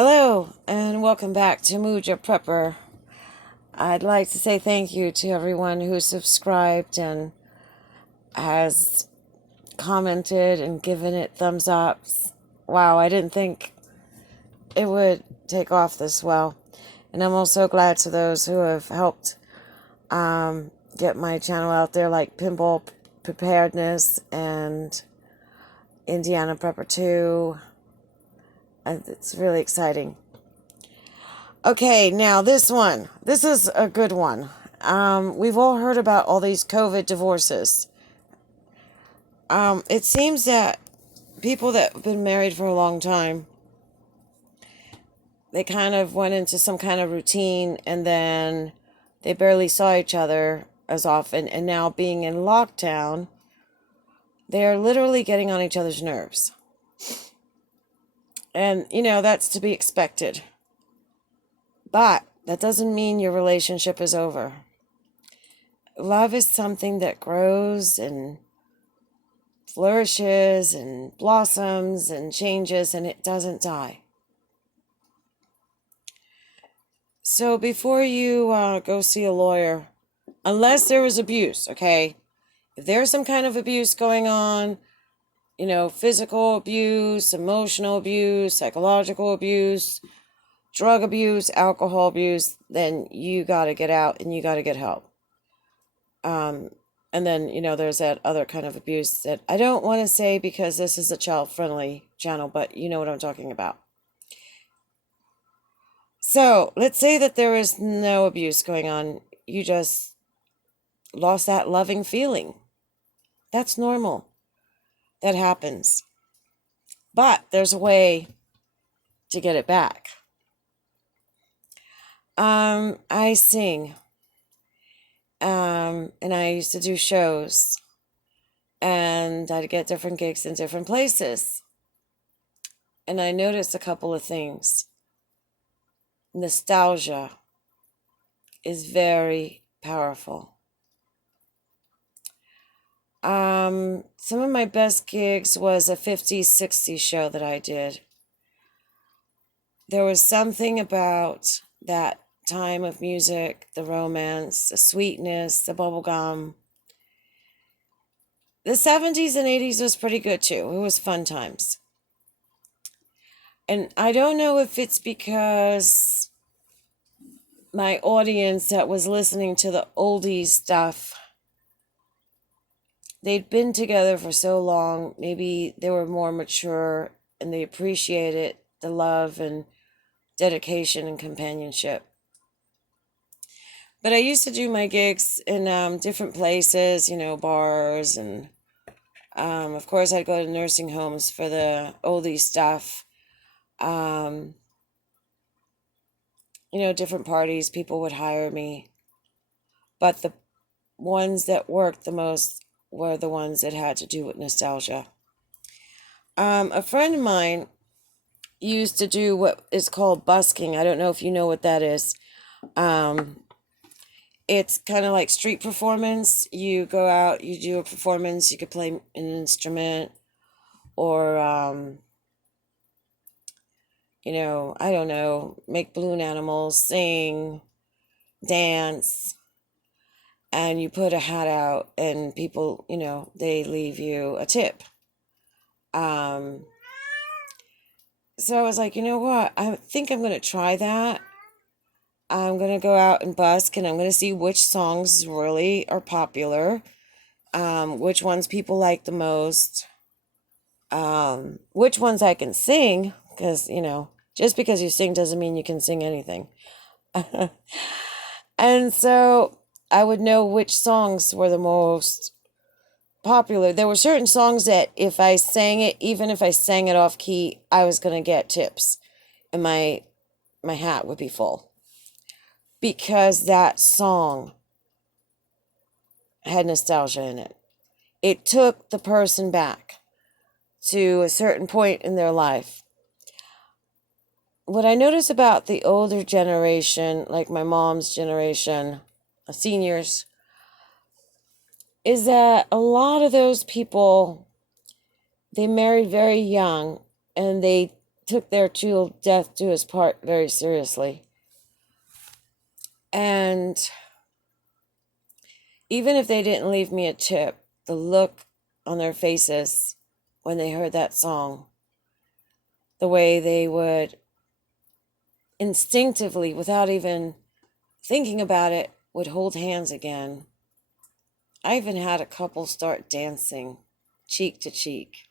Hello, and welcome back to Mood Your Prepper. I'd like to say thank you to everyone who subscribed and has commented and given it thumbs ups. Wow, I didn't think it would take off this well. And I'm also glad to those who have helped get my channel out there, like Pinball Preparedness and Indiana Prepper 2. And it's really exciting. Okay, now this one. This is a good one. We've all heard about all these COVID divorces. It seems that people that have been married for a long time, they kind of went into some kind of routine and then they barely saw each other as often. And now being in lockdown, they're literally getting on each other's nerves. And, that's to be expected. But that doesn't mean your relationship is over. Love is something that grows and flourishes and blossoms and changes, and it doesn't die. So before you go see a lawyer, unless there was abuse, okay? If there's some kind of abuse going on, physical abuse, emotional abuse, psychological abuse, drug abuse, alcohol abuse, then you got to get out and you got to get help. And then, there's that other kind of abuse that I don't want to say because this is a child-friendly channel, but you know what I'm talking about. So let's say that there is no abuse going on. You just lost that loving feeling. That's normal. That happens. But there's a way to get it back. I sing. And I used to do shows. And I'd get different gigs in different places. And I noticed a couple of things. Nostalgia is very powerful. Some of my best gigs was a 50s, 60s show that I did. There was something about that time of music, the romance, the sweetness, the bubblegum. The 70s and 80s was pretty good too. It was fun times. And I don't know if it's because my audience that was listening to the oldies stuff, they'd been together for so long, maybe they were more mature and they appreciated the love and dedication and companionship. But I used to do my gigs in different places, bars, and of course I'd go to nursing homes for the oldie stuff. Different parties, people would hire me. But the ones that worked the most were the ones that had to do with nostalgia. A friend of mine used to do what is called busking. I don't know if you know what that is. It's kind of like street performance. You go out, you do a performance, you could play an instrument or, I don't know, make balloon animals, sing, dance, and you put a hat out and people, they leave you a tip. So I was like, you know what? I think I'm going to try that. I'm going to go out and busk and I'm going to see which songs really are popular, which ones people like the most, which ones I can sing, because, just because you sing doesn't mean you can sing anything. And so I would know which songs were the most popular. There were certain songs that if I sang it, even if I sang it off key, I was going to get tips and my hat would be full because that song had nostalgia in it. It took the person back to a certain point in their life. What I notice about the older generation, like my mom's generation, seniors, is that a lot of those people, they married very young and they took their chill death to his part very seriously. And even if they didn't leave me a tip, the look on their faces when they heard that song, the way they would instinctively, without even thinking about it, would hold hands again. I even had a couple start dancing cheek to cheek.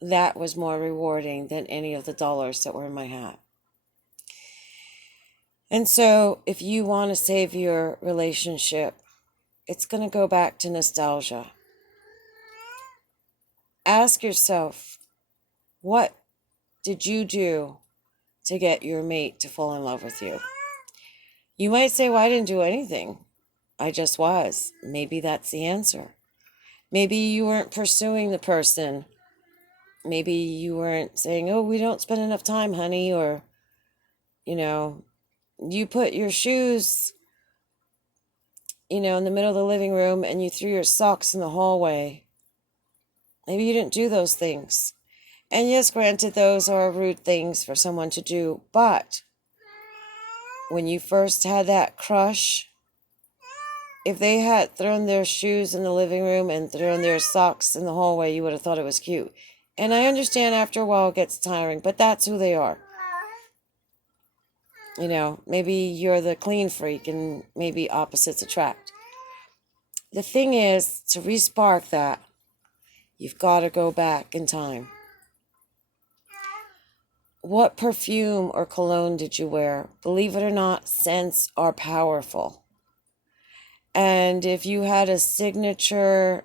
That was more rewarding than any of the dollars that were in my hat. And so, if you want to save your relationship, it's going to go back to nostalgia. Ask yourself, what did you do to get your mate to fall in love with you? You might say, well, I didn't do anything. I just was. Maybe that's the answer. Maybe you weren't pursuing the person. Maybe you weren't saying, oh, we don't spend enough time, honey, or, you put your shoes, in the middle of the living room and you threw your socks in the hallway. Maybe you didn't do those things. And yes, granted, those are rude things for someone to do, but when you first had that crush, if they had thrown their shoes in the living room and thrown their socks in the hallway, you would have thought it was cute. And I understand after a while it gets tiring, but that's who they are. Maybe you're the clean freak and maybe opposites attract. The thing is, to re-spark that, you've got to go back in time. What perfume or cologne did you wear? Believe it or not, scents are powerful. And if you had a signature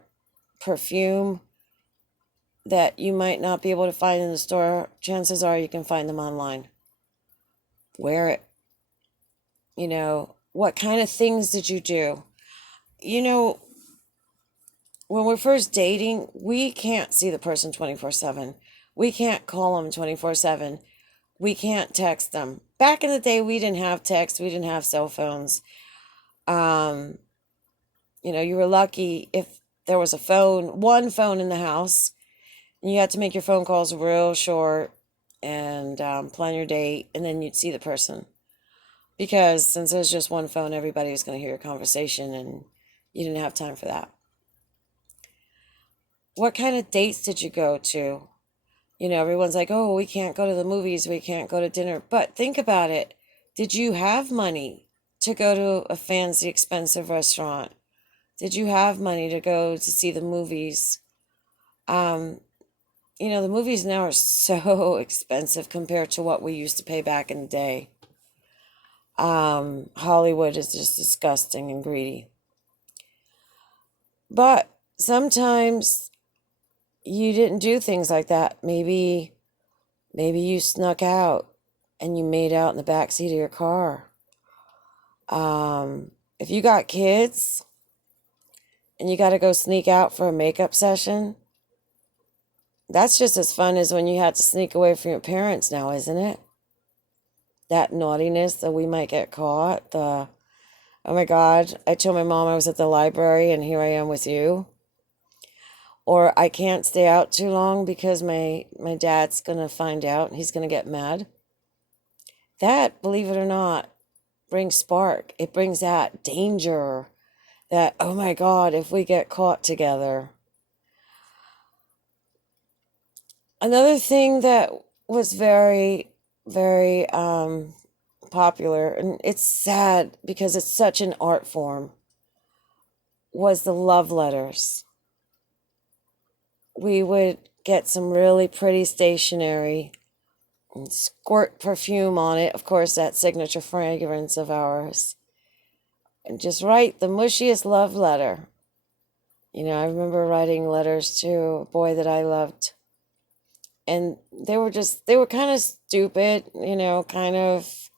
perfume that you might not be able to find in the store, chances are you can find them online. Wear it. What kind of things did you do? When we're first dating, we can't see the person 24/7. We can't call them 24/7. We can't text them. Back in the day, we didn't have text. We didn't have cell phones. You were lucky if there was one phone in the house, and you had to make your phone calls real short and plan your date, and then you'd see the person. Because since there's just one phone, everybody was going to hear your conversation, and you didn't have time for that. What kind of dates did you go to? Everyone's like, oh, we can't go to the movies, we can't go to dinner. But think about it. Did you have money to go to a fancy, expensive restaurant? Did you have money to go to see the movies? The movies now are so expensive compared to what we used to pay back in the day. Hollywood is just disgusting and greedy. But sometimes you didn't do things like that. Maybe you snuck out and you made out in the backseat of your car. If you got kids and you got to go sneak out for a makeup session, that's just as fun as when you had to sneak away from your parents now, isn't it? That naughtiness that we might get caught. Oh my God, I told my mom I was at the library and here I am with you. Or I can't stay out too long because my dad's going to find out and he's going to get mad. That, believe it or not, brings spark. It brings that danger that, oh my God, if we get caught together. Another thing that was very, very popular, and it's sad because it's such an art form, was the love letters. We would get some really pretty stationery and squirt perfume on it, of course, that signature fragrance of ours, and just write the mushiest love letter. I remember writing letters to a boy that I loved, and they were kind of stupid, kind of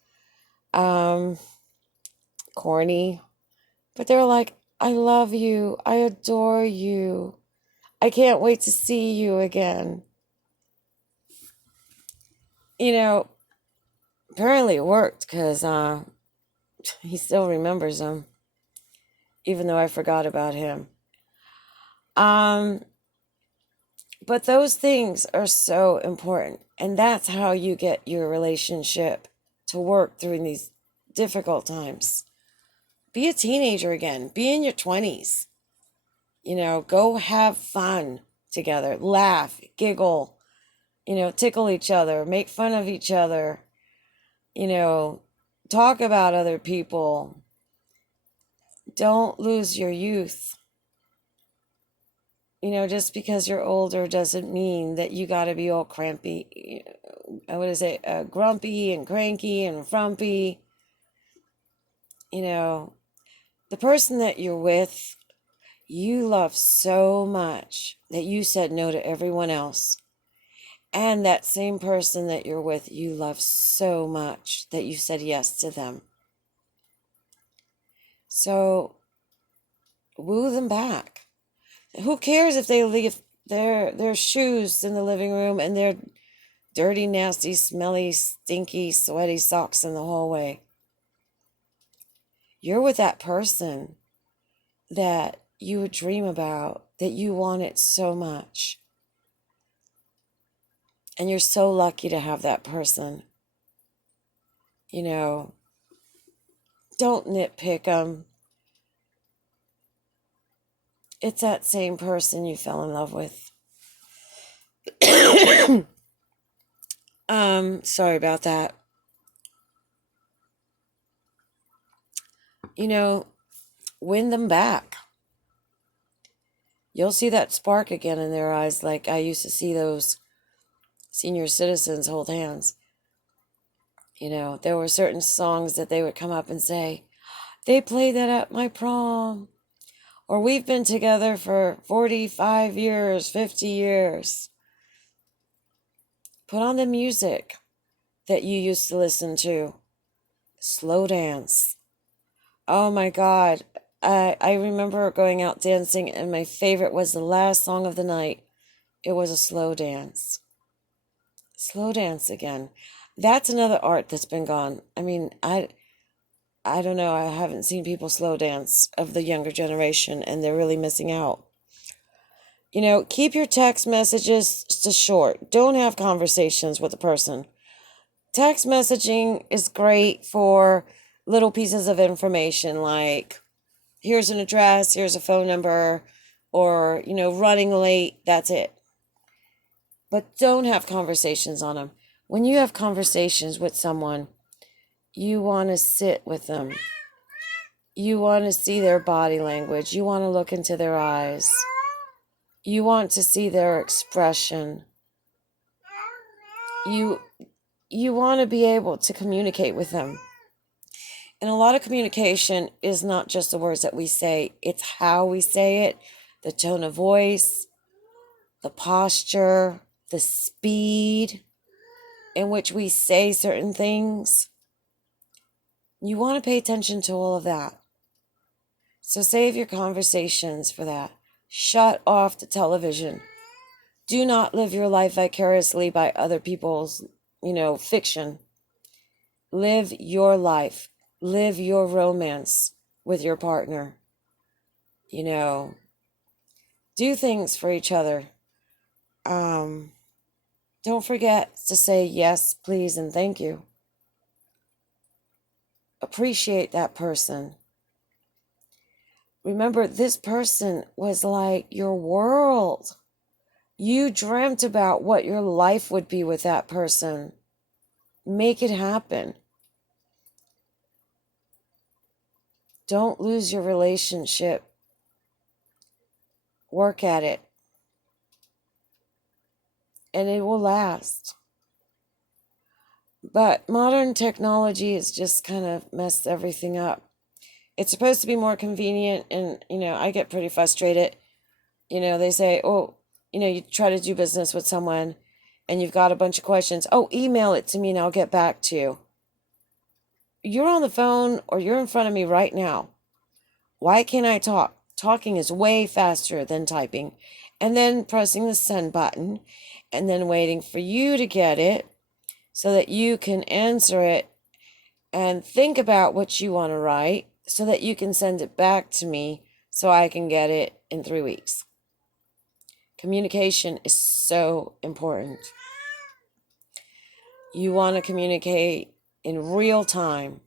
corny, but they were like, I love you, I adore you, I can't wait to see you again. Apparently it worked because he still remembers him, even though I forgot about him. But those things are so important. And that's how you get your relationship to work during these difficult times. Be a teenager again. Be in your 20s. Go have fun together. Laugh, giggle, tickle each other, make fun of each other, talk about other people. Don't lose your youth. Just because you're older doesn't mean that you got to be all crampy. What is it? Grumpy and cranky and frumpy. The person that you're with, you love so much that you said no to everyone else. And that same person that you're with, you love so much that you said yes to them. So woo them back. Who cares if they leave their shoes in the living room and their dirty, nasty, smelly, stinky, sweaty socks in the hallway? You're with that person that you would dream about, that you wanted so much. And you're so lucky to have that person. Don't nitpick them. It's that same person you fell in love with. Sorry about that. Win them back. You'll see that spark again in their eyes, like I used to see those senior citizens hold hands. There were certain songs that they would come up and say, they played that at my prom. Or we've been together for 45 years, 50 years. Put on the music that you used to listen to. Slow dance. Oh my God. I remember going out dancing, and my favorite was the last song of the night. It was a slow dance. Slow dance again. That's another art that's been gone. I mean, I don't know. I haven't seen people slow dance of the younger generation, and they're really missing out. Keep your text messages to short. Don't have conversations with a person. Text messaging is great for little pieces of information, like here's an address, here's a phone number, or, running late, that's it. But don't have conversations on them. When you have conversations with someone, you want to sit with them. You want to see their body language. You want to look into their eyes. You want to see their expression. You want to be able to communicate with them. And a lot of communication is not just the words that we say, it's how we say it, the tone of voice, the posture, the speed in which we say certain things. You want to pay attention to all of that. So save your conversations for that. Shut off the television. Do not live your life vicariously by other people's, fiction. Live your life. Live your romance with your partner. Do things for each other. Don't forget to say yes, please, and thank you. Appreciate that person. Remember, this person was like your world. You dreamt about what your life would be with that person. Make it happen. Don't lose your relationship. Work at it. And it will last. But modern technology has just kind of messed everything up. It's supposed to be more convenient, and, I get pretty frustrated. They say, you try to do business with someone and you've got a bunch of questions. Oh, email it to me and I'll get back to you. You're on the phone or you're in front of me right now. Why can't I talk? Talking is way faster than typing. And then pressing the send button and then waiting for you to get it so that you can answer it and think about what you want to write so that you can send it back to me so I can get it in 3 weeks. Communication is so important. You want to communicate in real time.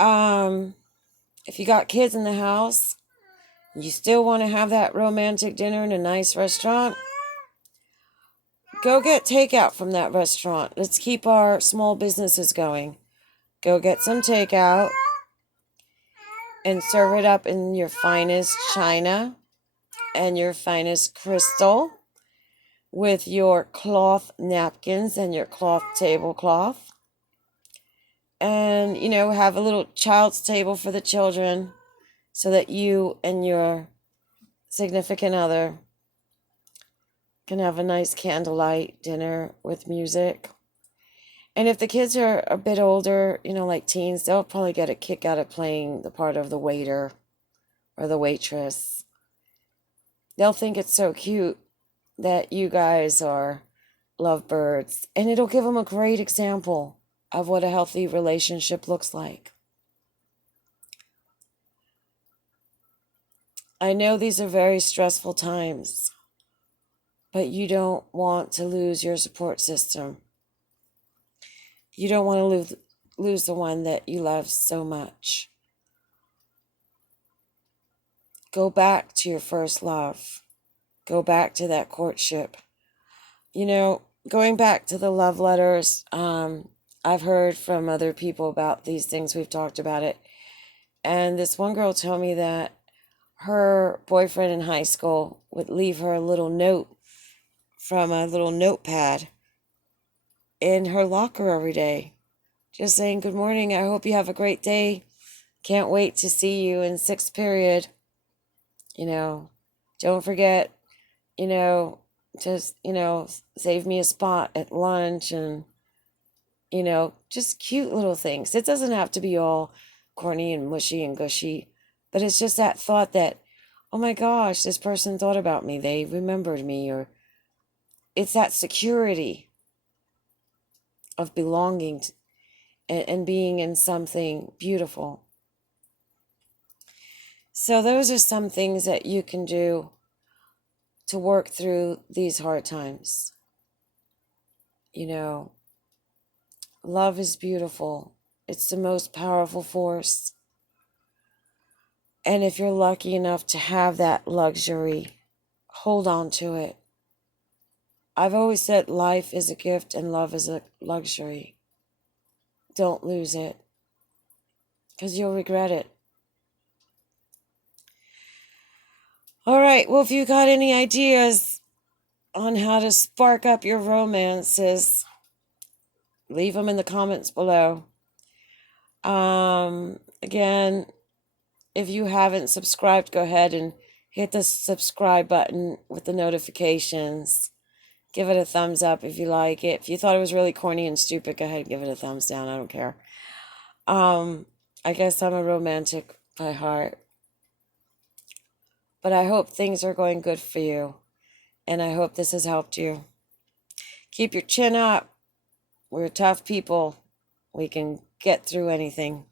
If you got kids in the house, you still want to have that romantic dinner in a nice restaurant, go get takeout from that restaurant. Let's keep our small businesses going. Go get some takeout and serve it up in your finest china and your finest crystal with your cloth napkins and your cloth tablecloth. And, have a little child's table for the children so that you and your significant other can have a nice candlelight dinner with music. And if the kids are a bit older, like teens, they'll probably get a kick out of playing the part of the waiter or the waitress. They'll think it's so cute that you guys are lovebirds, and it'll give them a great example of what a healthy relationship looks like. I know these are very stressful times, but you don't want to lose your support system. You don't want to lose the one that you love so much. Go back to your first love. Go back to that courtship. Going back to the love letters, I've heard from other people about these things. We've talked about it. And this one girl told me that her boyfriend in high school would leave her a little note from a little notepad in her locker every day, just saying, "Good morning, I hope you have a great day. Can't wait to see you in sixth period. Don't forget, just, save me a spot at lunch," and, just cute little things. It doesn't have to be all corny and mushy and gushy, but it's just that thought that, oh my gosh, this person thought about me. They remembered me, or it's that security of belonging and being in something beautiful. So those are some things that you can do to work through these hard times. Love is beautiful. It's the most powerful force. And if you're lucky enough to have that luxury, hold on to it. I've always said life is a gift and love is a luxury. Don't lose it, because you'll regret it. All right, well, if you got any ideas on how to spark up your romances, leave them in the comments below. Again, if you haven't subscribed, go ahead and hit the subscribe button with the notifications. Give it a thumbs up if you like it. If you thought it was really corny and stupid, go ahead and give it a thumbs down. I don't care. I guess I'm a romantic by heart. But I hope things are going good for you. And I hope this has helped you. Keep your chin up. We're tough people. We can get through anything.